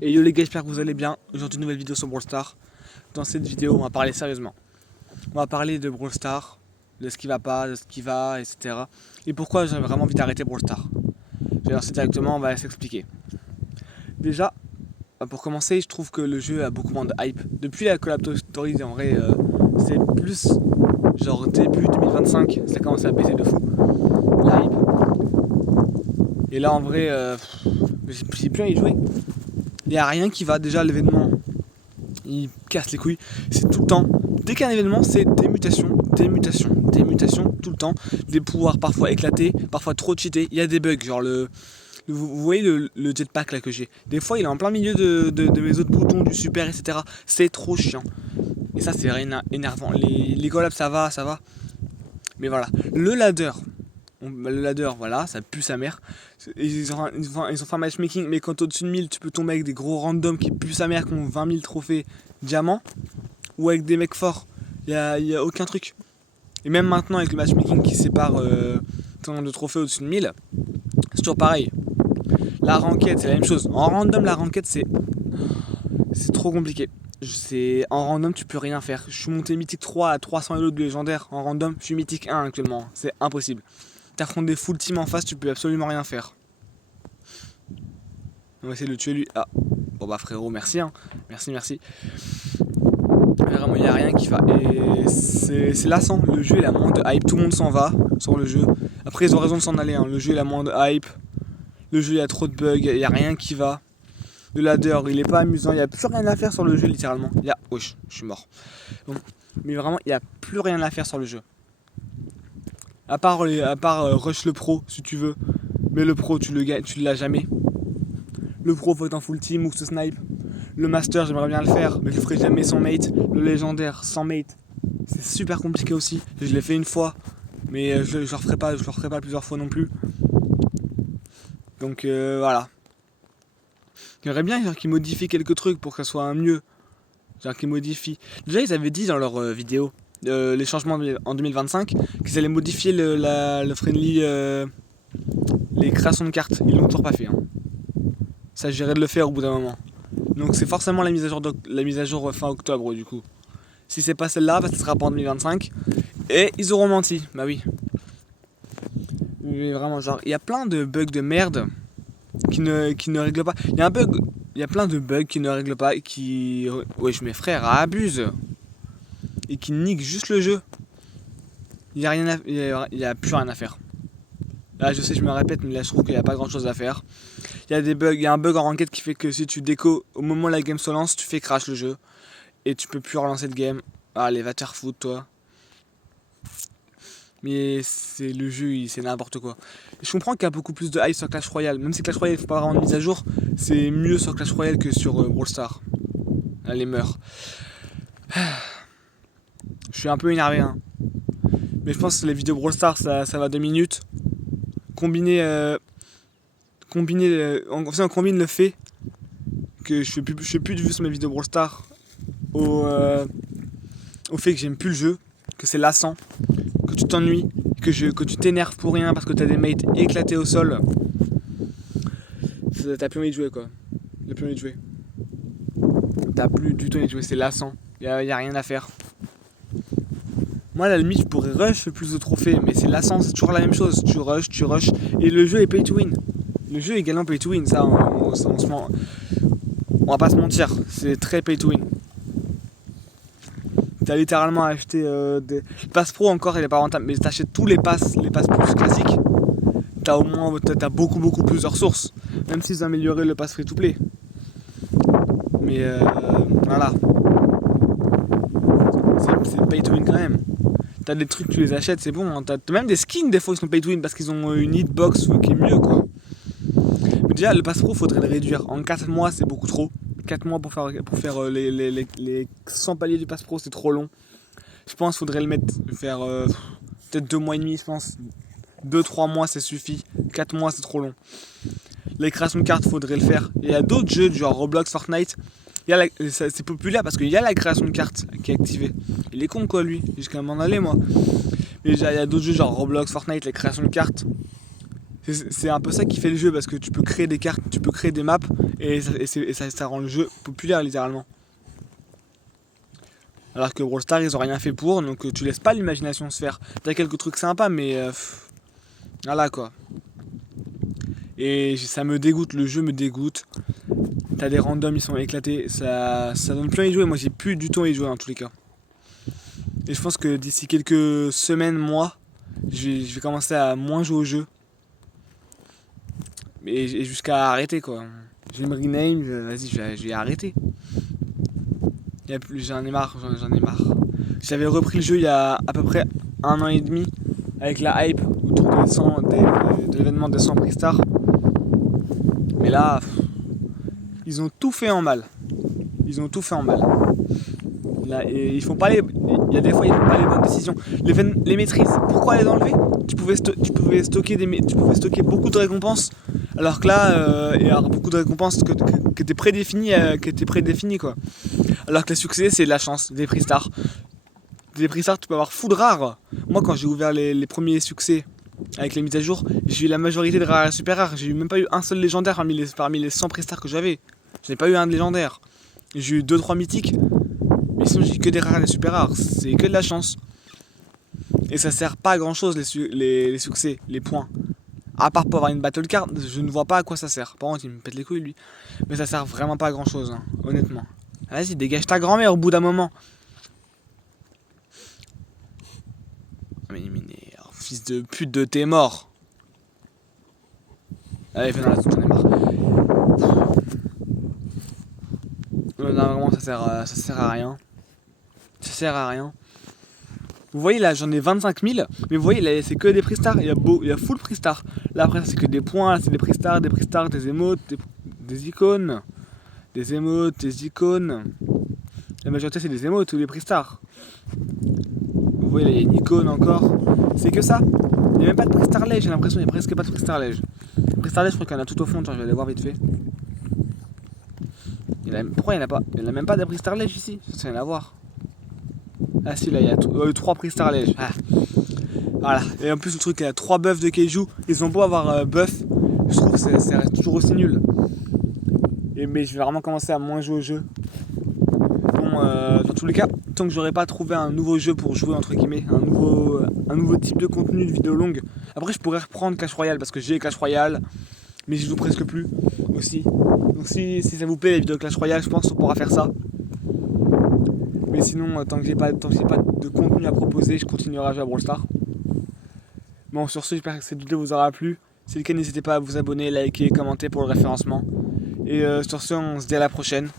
Et yo les gars, j'espère que vous allez bien. Aujourd'hui une nouvelle vidéo sur Brawl Stars. Dans cette vidéo on va parler sérieusement. On va parler de Brawl Stars, de ce qui va pas, de ce qui va, etc. Et pourquoi j'ai vraiment envie d'arrêter Brawl Stars. Je vais lancer directement, on va s'expliquer. Déjà, pour commencer, je trouve que le jeu a beaucoup moins de hype. Depuis la collab Stories, en vrai, c'est plus genre début 2025, ça commence à baisser de fou, la hype. Et là en vrai, j'ai plus envie de jouer. Il n'y a rien qui va. Déjà l'événement il casse les couilles, c'est tout le temps, dès qu'il y a un événement c'est des mutations, tout le temps, des pouvoirs parfois éclatés, parfois trop cheatés, il y a des bugs, genre vous voyez le jetpack là que j'ai, des fois il est en plein milieu de mes autres boutons, du super etc, c'est trop chiant, et ça c'est énervant, les collabs ça va, mais voilà, le ladder, voilà, ça pue sa mère. Ils ont fait un matchmaking, mais quand au-dessus de 1000, tu peux tomber avec des gros randoms qui puent sa mère, qui ont 20 000 trophées diamants, ou avec des mecs forts. Il y a aucun truc. Et même maintenant, avec le matchmaking qui sépare ton nombre de trophées au-dessus de 1000, c'est toujours pareil. La ranked, c'est la même chose. En random, la ranked, c'est trop compliqué. En random, tu peux rien faire. Je suis monté mythique 3 à 300 elo de légendaire. En random, je suis mythique 1 actuellement. C'est impossible. T'affrontes des full team en face, tu peux absolument rien faire. On va essayer de le tuer lui. Ah, bon bah frérot, merci hein. Merci. Mais vraiment, il n'y a rien qui va. Et c'est lassant. Le jeu, il a moins de hype. Tout le monde s'en va sur le jeu. Après, ils ont raison de s'en aller. Hein. Le jeu, il a moins de hype. Le jeu, il y a trop de bugs. Il n'y a rien qui va. Le ladder, il est pas amusant. Il n'y a plus rien à faire sur le jeu, littéralement. Wesh, je suis mort. Bon. Mais vraiment, il n'y a plus rien à faire sur le jeu. À part rush le pro si tu veux, mais le pro tu l'as jamais. Le pro faut être en full team ou se snipe. Le master j'aimerais bien le faire, mais je le ferai jamais sans mate. Le légendaire sans mate, c'est super compliqué aussi. Je l'ai fait une fois, mais je le referai pas plusieurs fois non plus. Donc voilà. J'aimerais bien qu'ils modifient quelques trucs pour que ça soit un mieux. Genre qu'ils modifient. Déjà ils avaient dit dans leur vidéo les changements en 2025 qu'ils allaient modifier le friendly, les créations de cartes. Ils l'ont toujours pas fait. Hein. Ça j'irai de le faire au bout d'un moment. Donc c'est forcément la mise à jour fin octobre du coup. Si c'est pas celle-là, bah, ça sera pas en 2025. Et ils auront menti, bah oui. Mais vraiment genre, il y a plein de bugs de merde qui ne règlent pas. Il y a plein de bugs qui ne règlent pas et qui. Wesh mes frères abusent. Et qui niquent juste le jeu. Il y a plus rien à faire. Là je sais je me répète mais là je trouve qu'il n'y a pas grand chose à faire. Il y a des bugs, il y a un bug en ranked qui fait que si tu déco au moment où la game se lance, tu fais crash le jeu. Et tu peux plus relancer de game. Allez va te faire foutre toi. Mais c'est le jeu, c'est n'importe quoi. Et je comprends qu'il y a beaucoup plus de hype sur Clash Royale. Même si Clash Royale il faut pas vraiment de mise à jour, c'est mieux sur Clash Royale que sur Brawl Stars. Allez meurs. Je suis un peu énervé hein. Mais je pense que les vidéos Brawl Stars ça va 2 minutes. On combine le fait que je fais plus de vues sur mes vidéos Brawl Stars au fait que j'aime plus le jeu, que c'est lassant, que tu t'ennuies, que tu t'énerves pour rien parce que t'as des mates éclatés au sol. T'as plus envie de jouer quoi. T'as plus envie de jouer. T'as plus du tout envie de jouer, c'est lassant. Y a rien à faire. Moi à la limite je pourrais rush plus de trophées, mais c'est lassant, c'est toujours la même chose. Tu rush, et le jeu est pay to win. Le jeu est également pay to win, ça on va pas se mentir, c'est très pay to win. T'as littéralement acheté des passes pro encore il est pas rentable, mais t'achètes tous les passes plus classiques, t'as beaucoup plus de ressources, même s'ils ont amélioré le pass free to play. Mais voilà, c'est pay to win quand même. T'as des trucs, tu les achètes, c'est bon. Hein. T'as même des skins, des fois, ils sont pay to win parce qu'ils ont une hitbox qui est mieux, quoi. Mais déjà, le pass pro, faudrait le réduire. En 4 mois, c'est beaucoup trop. 4 mois pour faire les 100 paliers du pass pro, c'est trop long. Je pense qu'il faudrait faire peut-être 2 mois et demi, je pense. 2-3 mois, ça suffit. 4 mois, c'est trop long. Les créations de cartes, faudrait le faire. Il y a d'autres jeux, genre Roblox, Fortnite. C'est populaire parce qu'il y a la création de cartes qui est activée. Il est con quoi lui, jusqu'à m'en aller moi. Mais il y a d'autres jeux genre Roblox, Fortnite, les créations de cartes. C'est un peu ça qui fait le jeu, parce que tu peux créer des cartes, tu peux créer des maps, et ça rend le jeu populaire littéralement. Alors que Brawl Stars, ils ont rien fait pour, donc tu laisses pas l'imagination se faire. T'as quelques trucs sympas, mais voilà quoi. Et ça me dégoûte, le jeu me dégoûte. T'as des randoms, ils sont éclatés, ça donne plus à y jouer. Moi, j'ai plus du tout à y jouer en tous les cas. Et je pense que d'ici quelques semaines, mois, je vais commencer à moins jouer au jeu. Et jusqu'à arrêter quoi. Je vais me rename, vas-y, je vais arrêter. J'en ai marre, j'en ai marre. J'avais repris le jeu il y a à peu près 1 an et demi, avec la hype autour de l'événement des 100 prix Star. Mais là, ils ont tout fait en mal. Ils ont tout fait en mal. Là, et ils font pas les. Il y a des fois, ils font pas les bonnes décisions. Les maîtrises, pourquoi les enlever? Tu pouvais stocker beaucoup de récompenses, alors que là, il y a beaucoup de récompenses qui étaient prédéfinies, quoi. Alors que les succès, c'est de la chance, des prix stars. Des prix stars, tu peux avoir full rare. Moi, quand j'ai ouvert les premiers succès avec les mises à jour, j'ai eu la majorité de rares et super rares. J'ai même pas eu un seul légendaire parmi les 100 prix stars que j'avais. Je n'ai pas eu un de légendaire. J'ai eu 2-3 mythiques. Mais sinon, j'ai que des rares et des super rares. C'est que de la chance. Et ça sert pas à grand chose, les succès, les points. À part pour avoir une battle card, je ne vois pas à quoi ça sert. Par contre, il me pète les couilles, lui. Mais ça sert vraiment pas à grand chose, hein, honnêtement. Vas-y, dégage ta grand-mère au bout d'un moment. Mais fils de pute de t'es mort. Allez, fais dans la zone, j'en ai marre. Non, vraiment, ça sert à rien. Ça sert à rien. Vous voyez là, j'en ai 25 000, mais vous voyez là, c'est que des prix stars. Il y a full prix stars. Là après, c'est que des points, là, c'est des prix stars, des emotes, des icônes, des emotes, des icônes. La majorité, c'est des emotes ou des prix stars. Vous voyez là, il y a une icône encore. C'est que ça. Il n'y a même pas de prix starlet, j'ai l'impression, il n'y a presque pas de prix starlet. Prix starlet, je crois qu'il y en a tout au fond, je vais aller voir vite fait. Pourquoi il n'y en a pas? Il n'y en a même pas de prix starlet ici, ça rien à voir. Ah si, là il y a 3 prix starlet. Ah. Voilà, et en plus le truc, il y a 3 buffs de Keiju. Ils ont beau avoir buff, je trouve que ça reste toujours aussi nul. Mais je vais vraiment commencer à moins jouer au jeu. Bon, dans tous les cas, tant que j'aurai pas trouvé un nouveau jeu pour jouer, entre guillemets, un nouveau type de contenu de vidéo longue. Après, je pourrais reprendre Clash Royale parce que j'ai Clash Royale, mais je joue presque plus aussi. Donc si ça vous plaît les vidéos Clash Royale, je pense qu'on pourra faire ça. Mais sinon, tant que j'ai pas de contenu à proposer, je continuerai à jouer à Brawl Stars. Bon, sur ce, j'espère que cette vidéo vous aura plu. Si c'est le cas, n'hésitez pas à vous abonner, liker, commenter pour le référencement. Et sur ce, on se dit à la prochaine.